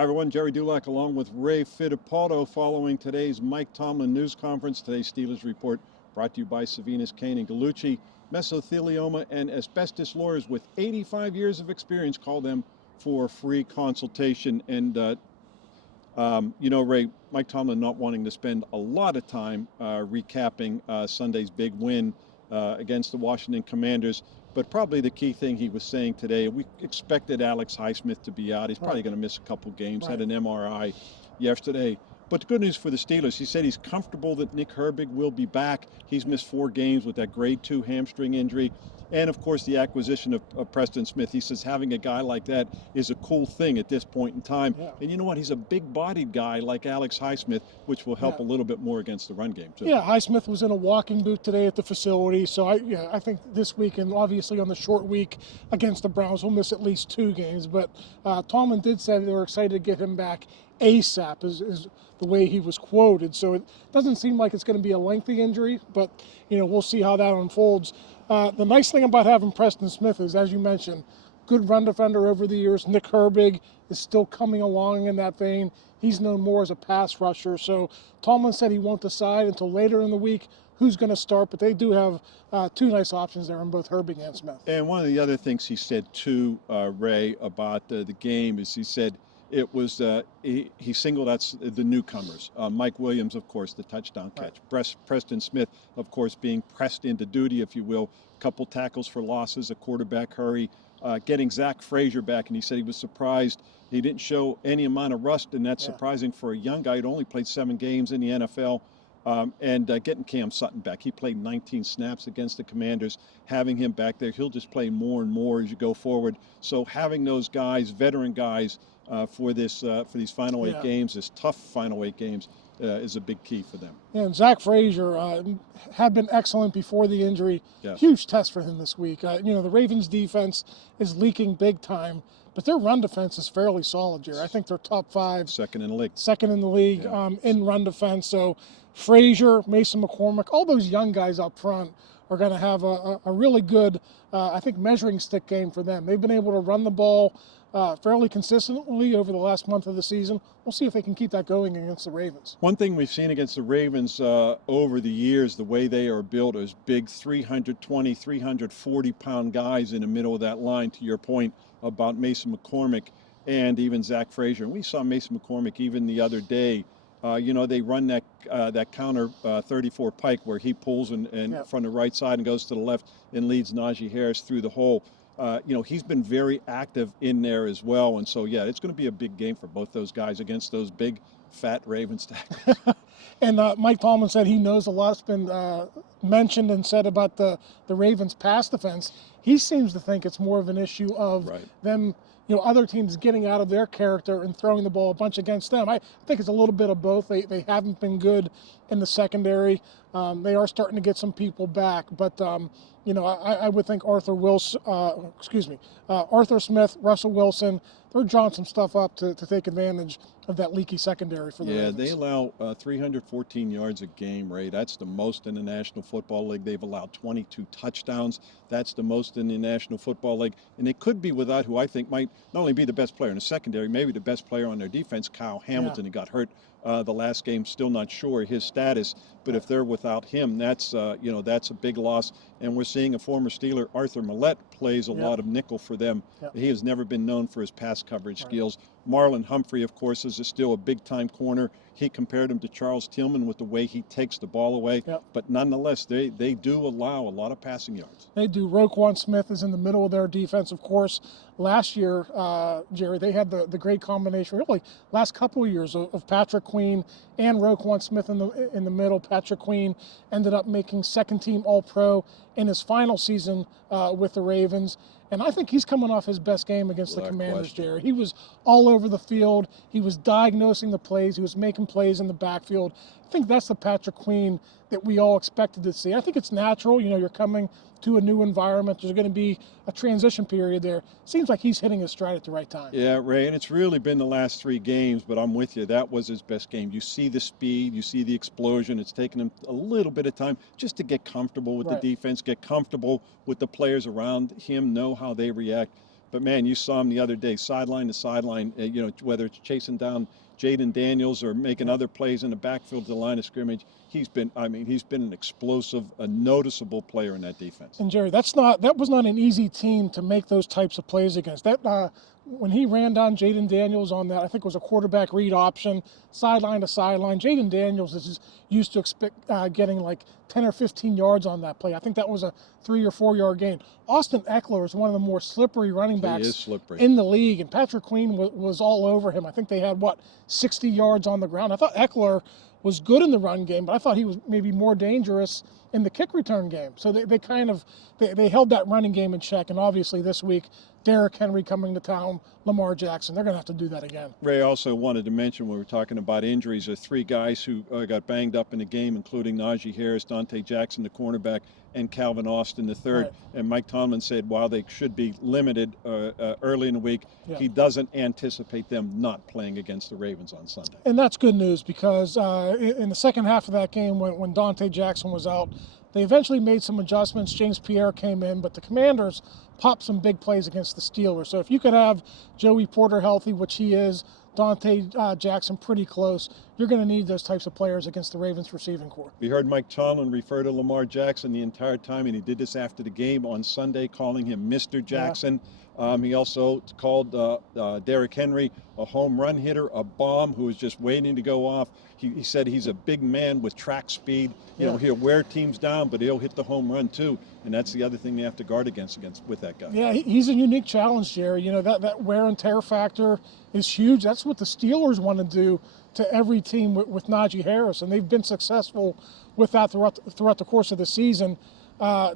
Hi, everyone. Gerry Dulac along with Ray Fittipaldo following today's Mike Tomlin news conference. Today's Steelers Report brought to you by Savinas, Kane, and Gallucci. Mesothelioma and asbestos lawyers with 85 years of experience. Call them for free consultation. And, Ray, Mike Tomlin not wanting to spend a lot of time recapping Sunday's big win against the Washington Commanders. But probably the key thing he was saying today, we expected Alex Highsmith to be out. He's probably going to miss a couple games, had an MRI yesterday. But the good news for the Steelers, he said he's comfortable that Nick Herbig will be back. He's missed 4 games with that grade 2 hamstring injury. And, of course, the acquisition of Preston Smith. He says having a guy like that is a cool thing at this point in time. Yeah. And you know what? He's a big-bodied guy like Alex Highsmith, which will help a little bit more against the run game, too. Yeah, Highsmith was in a walking boot today at the facility. So, I think this week and obviously on the short week against the Browns, we'll miss at least 2 games. But Tomlin did say they were excited to get him back ASAP is the way he was quoted. So it doesn't seem like it's going to be a lengthy injury, but, we'll see how that unfolds. The nice thing about having Preston Smith is, as you mentioned, good run defender over the years. Nick Herbig is still coming along in that vein. He's known more as a pass rusher. So Tomlin said he won't decide until later in the week who's going to start, but they do have 2 nice options there in both Herbig and Smith. And one of the other things he said, too, Ray, about the game is he said it was he singled out the newcomers. Mike Williams, of course, the touchdown catch. Preston Smith, of course, being pressed into duty, if you will. A couple tackles for losses, a quarterback hurry, getting Zach Fraizer back. And he said he was surprised he didn't show any amount of rust, and that's surprising for a young guy who'd only played 7 games in the NFL. And getting Cam Sutton back. He played 19 snaps against the Commanders. Having him back there, he'll just play more and more as you go forward. So having those guys, veteran guys, for these final 8 games, this tough final 8 games, is a big key for them. Yeah, and Zach Fraizer had been excellent before the injury. Yes. Huge test for him this week. The Ravens defense is leaking big time, but their run defense is fairly solid here. I think they're top 5. Second in the league. Second in the league in run defense. So Fraizer, Mason McCormick, all those young guys up front are going to have a really good, measuring stick game for them. They've been able to run the ball fairly consistently over the last month of the season. We'll see if they can keep that going against the Ravens. One thing we've seen against the Ravens over the years, the way they are built, is big 320, 340-pound guys in the middle of that line, to your point about Mason McCormick and even Zach Fraizer. And we saw Mason McCormick even the other day. They run that counter 34 pike where he pulls from the right side and goes to the left and leads Najee Harris through the hole. He's been very active in there as well. And so, it's going to be a big game for both those guys against those big, fat Ravens tackles. And Mike Tomlin said he knows a lot's been mentioned and said about the Ravens' pass defense. He seems to think it's more of an issue of them, other teams getting out of their character and throwing the ball a bunch against them. I think it's a little bit of both. They haven't been good in the secondary. They are starting to get some people back, but I would think Arthur Smith, Russell Wilson, they're drawing some stuff up to take advantage of that leaky secondary for the Ravens. They allow 314 yards a game, Ray. That's the most in the National Football League. They've allowed 22 touchdowns. That's the most in the National Football League. And they could be without who I think might not only be the best player in the secondary, maybe the best player on their defense, Kyle Hamilton. He got hurt the last game, still not sure his status. But if they're without him, that's a big loss. And we're seeing a former Steeler, Arthur Millette, plays a lot of nickel for them. He has never been known for his pass coverage skills. Marlon Humphrey, of course, is still a big-time corner. He compared him to Charles Tillman with the way he takes the ball away. But nonetheless, they do allow a lot of passing yards. They do. Roquan Smith is in the middle of their defense, of course. Last year, Gerry, they had the great combination, really, last couple of years of Patrick Queen and Roquan Smith in the middle. Patrick Queen ended up making second-team All-Pro in his final season with the Ravens. And I think he's coming off his best game against the Commanders, Gerry. He was all over the field. He was diagnosing the plays. He was making plays in the backfield. I think that's the Patrick Queen that we all expected to see. I think it's natural. You're coming to a new environment. There's going to be a transition period there. Seems like he's hitting his stride at the right time. Yeah, Ray, and it's really been the last 3 games, but I'm with you. That was his best game. You see the speed, you see the explosion. It's taken him a little bit of time just to get comfortable with the defense, get comfortable with the players around him, know how they react. But man, you saw him the other day, sideline to sideline. Whether it's chasing down Jaden Daniels or making other plays in the backfield to the line of scrimmage, he's been an explosive, a noticeable player in that defense. And Gerry, that was not an easy team to make those types of plays against. That when he ran down Jaden Daniels on that, I think it was a quarterback read option, sideline to sideline. Jaden Daniels is used to getting like 10 or 15 yards on that play. I think that was a 3 or 4 yard gain. Austin Ekeler is one of the more slippery running backs in the league, and Patrick Queen was all over him. I think they had 60 yards on the ground. I thought Ekeler was good in the run game, but I thought he was maybe more dangerous in the kick return game. So they held that running game in check. And obviously this week, Derrick Henry coming to town, Lamar Jackson, they're going to have to do that again. Ray also wanted to mention, when we're talking about injuries, there are 3 guys who got banged up in the game, including Najee Harris, Donte Jackson, the cornerback, and Calvin Austin, the third. Right. And Mike Tomlin said while they should be limited early in the week, he doesn't anticipate them not playing against the Ravens on Sunday. And that's good news, because in the second half of that game, when Donte Jackson was out, they eventually made some adjustments. James Pierre came in, but the Commanders popped some big plays against the Steelers. So if you could have Joey Porter healthy, which he is, Donte Jackson pretty close, you're going to need those types of players against the Ravens receiving corps. We heard Mike Tomlin refer to Lamar Jackson the entire time, and he did this after the game on Sunday, calling him Mr. Jackson. He also called Derrick Henry a home run hitter, a bomb who was just waiting to go off. He said he's a big man with track speed. He'll wear teams down, but he'll hit the home run too. And that's the other thing they have to guard against with that guy. Yeah, he's a unique challenge, Gerry. That wear and tear factor is huge. That's what the Steelers want to do to every team with Najee Harris, and they've been successful with that throughout the course of the season.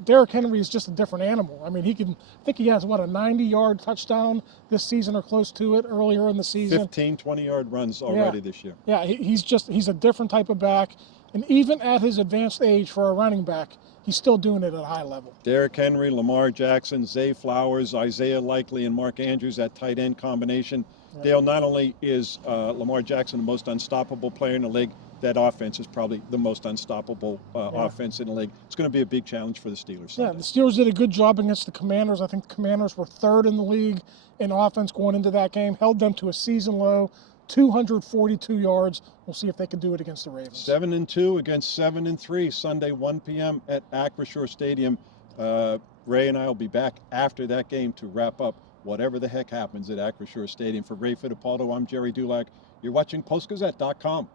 Derrick Henry is just a different animal. I mean, I think he has, a 90-yard touchdown this season or close to it earlier in the season. 15, 20-yard runs already this year. Yeah, he's a different type of back. And even at his advanced age for a running back, he's still doing it at a high level. Derrick Henry, Lamar Jackson, Zay Flowers, Isaiah Likely, and Mark Andrews, that tight end combination. Yeah. Dale, not only is Lamar Jackson the most unstoppable player in the league, that offense is probably the most unstoppable offense in the league. It's going to be a big challenge for the Steelers Sunday. Yeah, the Steelers did a good job against the Commanders. I think the Commanders were 3rd in the league in offense going into that game, held them to a season low 242 yards. We'll see if they can do it against the Ravens. 7-2 against 7-3 Sunday, 1 p.m. at Acrisure Stadium. Ray and I will be back after that game to wrap up whatever the heck happens at Acrisure Stadium. For Ray Fittipaldo, I'm Gerry Dulac. You're watching Post-Gazette.com.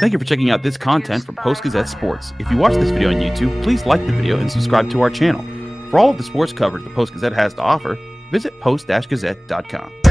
Thank you for checking out this content from Post-Gazette Sports. If you watch this video on YouTube, please like the video and subscribe to our channel. For all of the sports coverage the Post-Gazette has to offer, visit post-gazette.com.